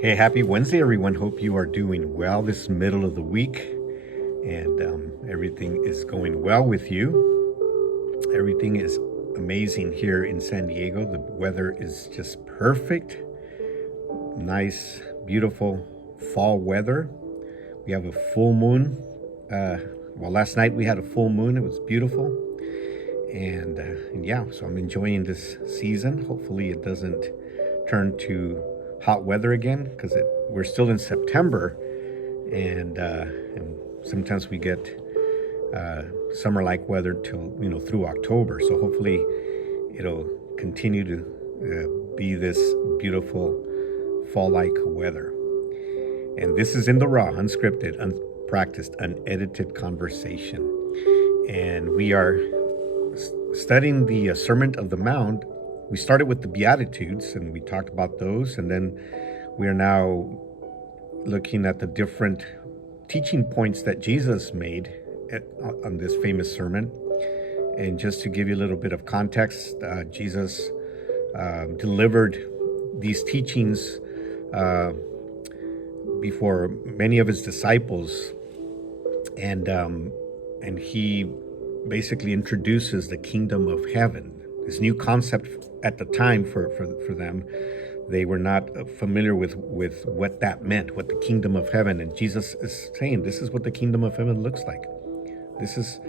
Hey, happy Wednesday, everyone. Hope you are doing well this middle of the week and everything is going well with you. Everything is amazing here in San Diego. The weather is just perfect. Nice, beautiful fall weather. We have a full moon. Last night we had a full moon. It was beautiful. And yeah, so I'm enjoying this season. Hopefully, it doesn't turn to hot weather again because we're still in September, and sometimes we get summer-like weather till through October. So hopefully, it'll continue to be this beautiful fall-like weather. And this is in the raw, unscripted, unpracticed, unedited conversation, and we are studying the Sermon of the Mount. We started with the Beatitudes and we talked about those, and then we are now looking at the different teaching points that Jesus made on this famous sermon. And just to give you a little bit of context, Jesus delivered these teachings before many of his disciples, and he basically introduces the kingdom of heaven, this new concept at the time for them. They were not familiar with what that meant, what the kingdom of heaven. And Jesus is saying, this is what the kingdom of heaven looks like. This is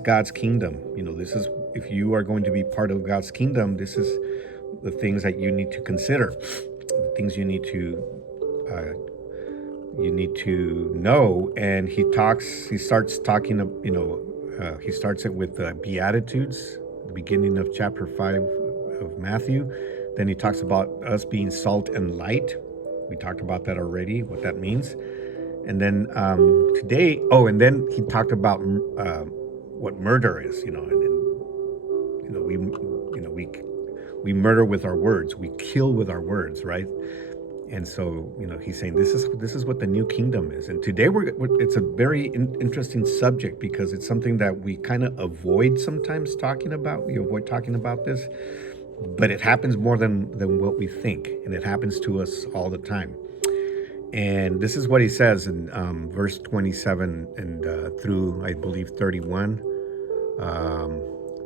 God's kingdom. This is, if you are going to be part of God's kingdom, this is the things that you need to consider, the things you need to know. And he starts talking, he starts it with the Beatitudes, the beginning of chapter 5 of Matthew. Then he talks about us being salt and light. We talked about that already, what that means. And then today, and then he talked about what murder is, we murder with our words, we kill with our words, right? And so, he's saying this is what the new kingdom is. And today it's a very interesting subject because it's something that we kind of avoid sometimes talking about. We avoid talking about this, but it happens more than what we think, and it happens to us all the time. And this is what he says in verse 27 and through, I believe, 31,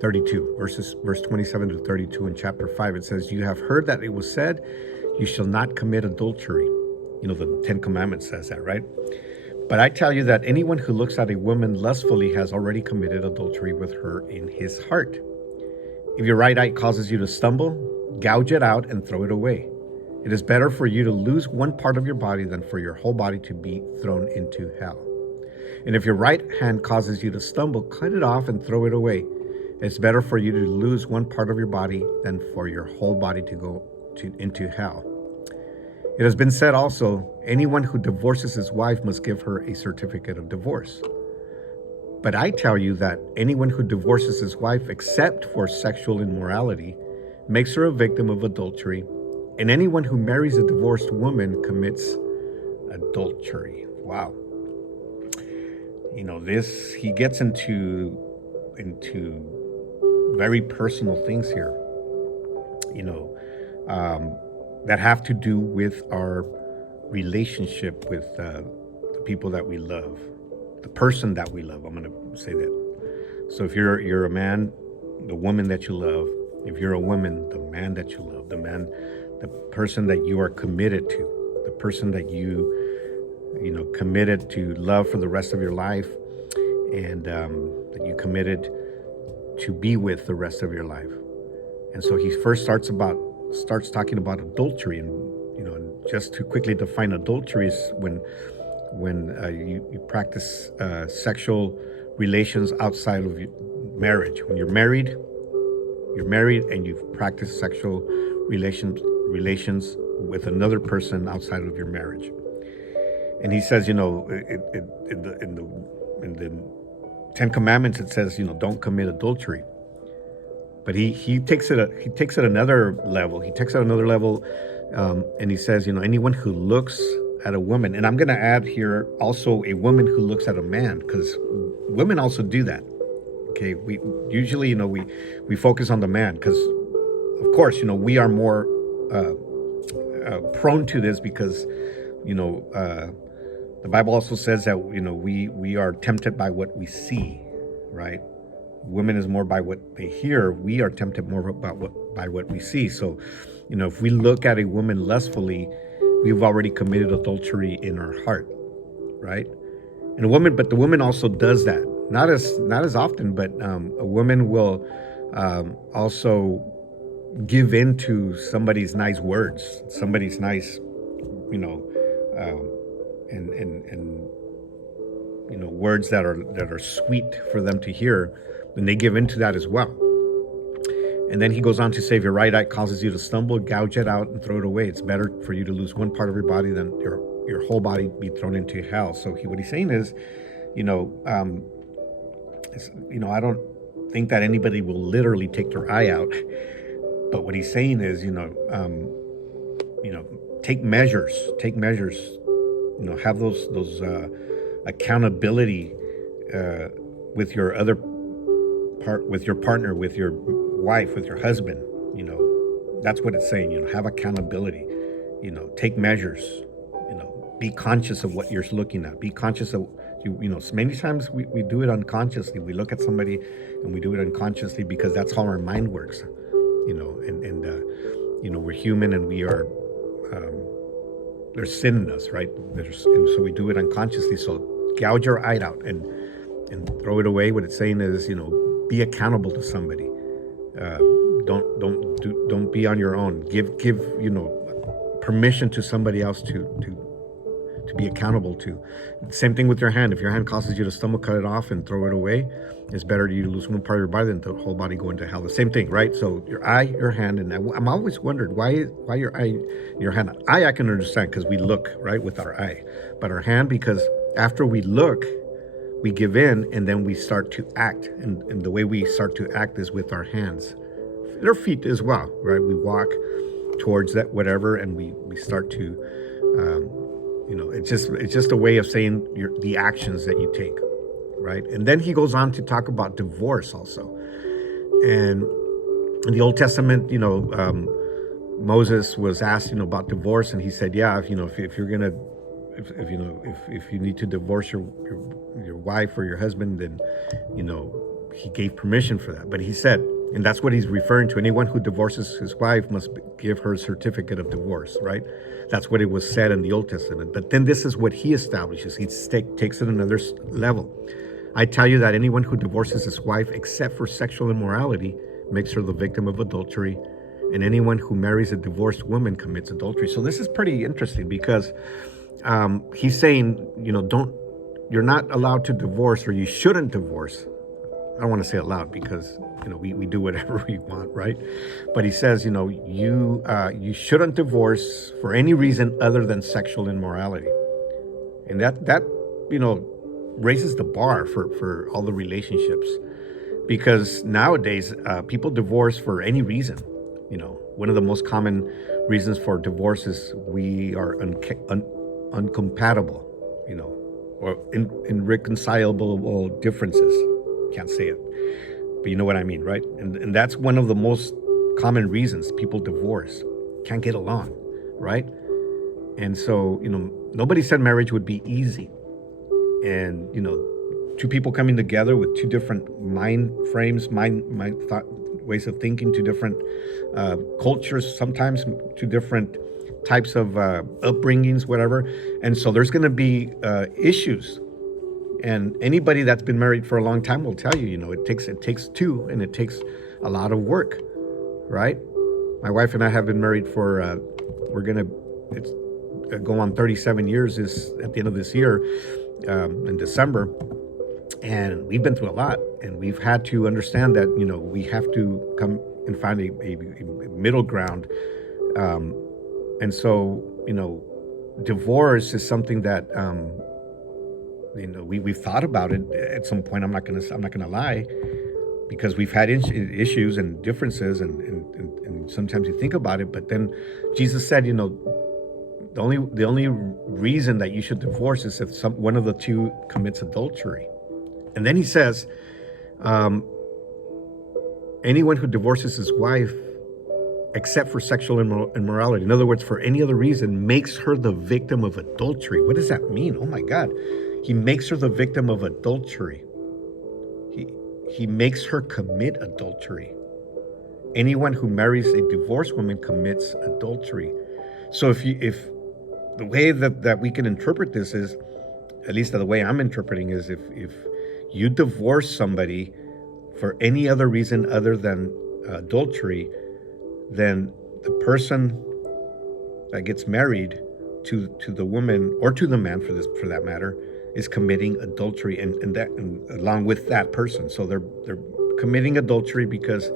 32, verse 27 to 32 in chapter 5. It says, "You have heard that it was said, 'You shall not commit adultery.'" The Ten Commandments says that, right? "But I tell you that anyone who looks at a woman lustfully has already committed adultery with her in his heart. If your right eye causes you to stumble, gouge it out and throw it away. It is better for you to lose one part of your body than for your whole body to be thrown into hell. And if your right hand causes you to stumble, cut it off and throw it away. It's better for you to lose one part of your body than for your whole body to go into hell. It has been said also, anyone who divorces his wife must give her a certificate of divorce. But I tell you that anyone who divorces his wife except for sexual immorality makes her a victim of adultery, and anyone who marries a divorced woman commits adultery." Wow. He gets into very personal things here, that have to do with our relationship with the people that we love, the person that we love. I'm going to say that. So if you're a man, the woman that you love. If you're a woman, the man that you love, the person that you are committed to, the person that you committed to love for the rest of your life, and that you committed to be with the rest of your life. And so he first starts talking about adultery, and just to quickly define adultery is when you practice sexual relations outside of marriage. When you're married and you've practiced sexual relations with another person outside of your marriage. And he says, in the Ten Commandments, it says, don't commit adultery. But he takes it another level. He takes it another level, and he says, anyone who looks at a woman, and I'm going to add here also a woman who looks at a man, because women also do that. Okay, we usually, we focus on the man because, of course, we are more prone to this because, the Bible also says that, we are tempted by what we see, right? Women is more by what they hear. We are tempted more by what we see. So, if we look at a woman lustfully, we've already committed adultery in our heart, right? And the woman also does that. Not as often, but a woman will also give in to somebody's nice words, somebody's nice, and words that are sweet for them to hear, and they give into that as well. And then he goes on to say, if your right eye causes you to stumble, gouge it out and throw it away. It's better for you to lose one part of your body than your whole body be thrown into hell. So what he's saying is, I don't think that anybody will literally take their eye out. But what he's saying is, take measures, have those accountability with your partner, with your wife, with your husband. That's what it's saying. Have accountability. Take measures. Be conscious of what you're looking at. Be conscious of many times we do it unconsciously. We look at somebody and we do it unconsciously because that's how our mind works. We're human and we are. There's sin in us, right? And so we do it unconsciously. So gouge your eye out and throw it away. What it's saying is, be accountable to somebody. Don't be on your own. Give permission to somebody else to be accountable to. Same thing with your hand. If your hand causes you to stumble, cut it off and throw it away. It's better you to lose one part of your body than the whole body go into hell. The same thing, right? So your eye, your hand, and I'm always wondered why your eye, your hand. I can understand because we look, right, with our eye, but our hand, because after we look, we give in and then we start to act, and the way we start to act is with our hands, their feet as well, right? We walk towards that whatever, and we start to, it's just a way of saying the actions that you take. Right? And then he goes on to talk about divorce also. And in the Old Testament, Moses was asked, about divorce, and he said, yeah, if you're gonna, if you need to divorce your wife or your husband, then, he gave permission for that. But he said, and that's what he's referring to, anyone who divorces his wife must give her a certificate of divorce, right? That's what it was said in the Old Testament. But then this is what he establishes. He takes it another level. I tell you that anyone who divorces his wife except for sexual immorality makes her the victim of adultery, and anyone who marries a divorced woman commits adultery. So this is pretty interesting because he's saying, you're not allowed to divorce, or you shouldn't divorce. I don't want to say it loud because we do whatever we want, right? But he says, you shouldn't divorce for any reason other than sexual immorality, and that raises the bar for all the relationships, because nowadays people divorce for any reason. One of the most common reasons for divorce is we are uncompatible, or irreconcilable differences. Can't say it, but you know what I mean, right? And that's one of the most common reasons people divorce. Can't get along, right? And so nobody said marriage would be easy. And two people coming together with two different mind frames, mind thought, ways of thinking, two different cultures, sometimes two different types of upbringings, whatever. And so there's going to be issues. And anybody that's been married for a long time will tell you, it takes two, and it takes a lot of work, right? My wife and I have been married for it's go on 37 years at the end of this year. In December, and we've been through a lot, and we've had to understand that we have to come and find a middle ground, and so divorce is something that we've thought about it at some point. I'm not gonna lie, because we've had issues and differences, and sometimes you think about it, but then Jesus said, the only reason that you should divorce is if one of the two commits adultery. And then he says, anyone who divorces his wife except for sexual immorality. In other words, for any other reason, makes her the victim of adultery. What does that mean? Oh my God. He makes her the victim of adultery. He makes her commit adultery. Anyone who marries a divorced woman commits adultery. So if the way that we can interpret this is, at least the way I'm interpreting is, if you divorce somebody for any other reason other than adultery, then the person that gets married to the woman, or to the man for that matter, is committing adultery, and along with that person. So they're committing adultery because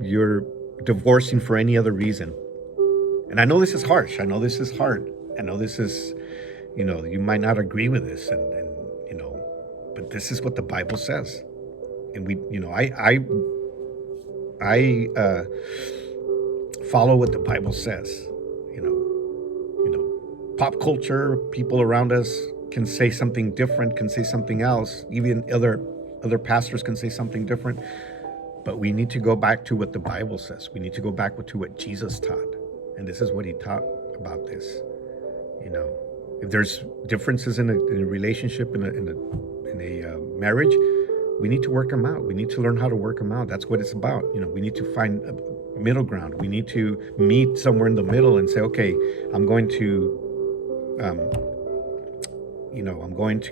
you're divorcing for any other reason. And I know this is harsh. I know this is hard. I know this is, you might not agree with this, and but this is what the Bible says. And I follow what the Bible says. Pop culture, people around us can say something different, can say something else. Even other pastors can say something different. But we need to go back to what the Bible says. We need to go back to what Jesus taught. And this is what he taught about this. If there's differences in a relationship, in a marriage, we need to work them out. We need to learn how to work them out. That's what it's about. We need to find a middle ground. We need to meet somewhere in the middle and say, okay, I'm going to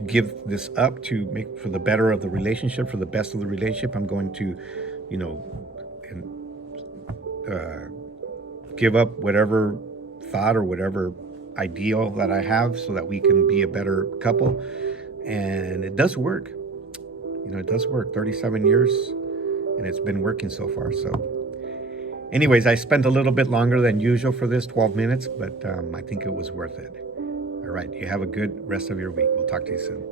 give this up to make for the better of the relationship, for the best of the relationship. I'm going to, give up whatever thought or whatever ideal that I have so that we can be a better couple. And it does work. It does work. 37 years, and it's been working so far. So anyways, I spent a little bit longer than usual for this, 12 minutes, but I think it was worth it. All right. You have a good rest of your week. We'll talk to you soon.